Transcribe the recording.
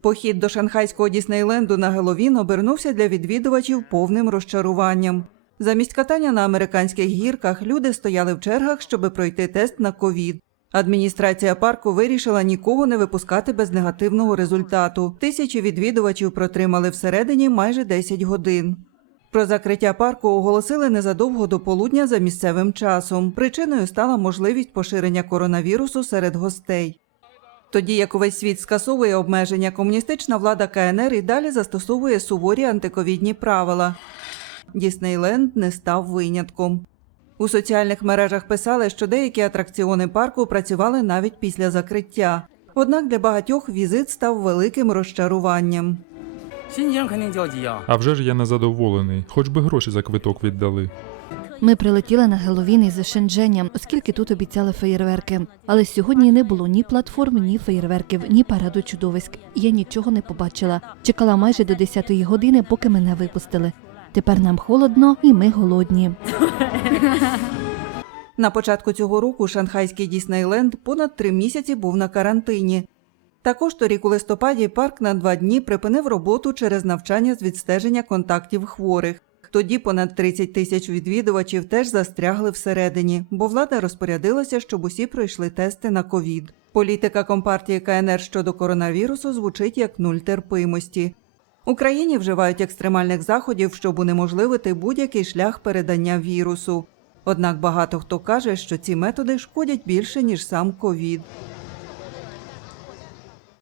Похід до шанхайського Діснейленду на Геловін обернувся для відвідувачів повним розчаруванням. Замість катання на американських гірках люди стояли в чергах, щоб пройти тест на ковід. Адміністрація парку вирішила нікого не випускати без негативного результату. Тисячі відвідувачів протримали всередині майже 10 годин. Про закриття парку оголосили незадовго до полудня за місцевим часом. Причиною стала можливість поширення коронавірусу серед гостей. Тоді як увесь світ скасовує обмеження, комуністична влада КНР і далі застосовує суворі антиковідні правила. Діснейленд не став винятком. У соціальних мережах писали, що деякі атракціони парку працювали навіть після закриття. Однак для багатьох візит став великим розчаруванням. А вже ж я не задоволений, хоч би гроші за квиток віддали. Ми прилетіли на Геловін із Шендженя, оскільки тут обіцяли феєрверки. Але сьогодні не було ні платформ, ні феєрверків, ні параду чудовиськ. Я нічого не побачила. Чекала майже до 10-ї години, поки мене випустили. Тепер нам холодно і ми голодні. На початку цього року шанхайський Діснейленд понад три місяці був на карантині. Також торік у листопаді парк на два дні припинив роботу через навчання з відстеження контактів хворих. Тоді понад 30 тисяч відвідувачів теж застрягли всередині, бо влада розпорядилася, щоб усі пройшли тести на ковід. Політика компартії КНР щодо коронавірусу звучить як нуль терпимості. Україні вживають екстремальних заходів, щоб унеможливити будь-який шлях передання вірусу. Однак багато хто каже, що ці методи шкодять більше ніж сам ковід.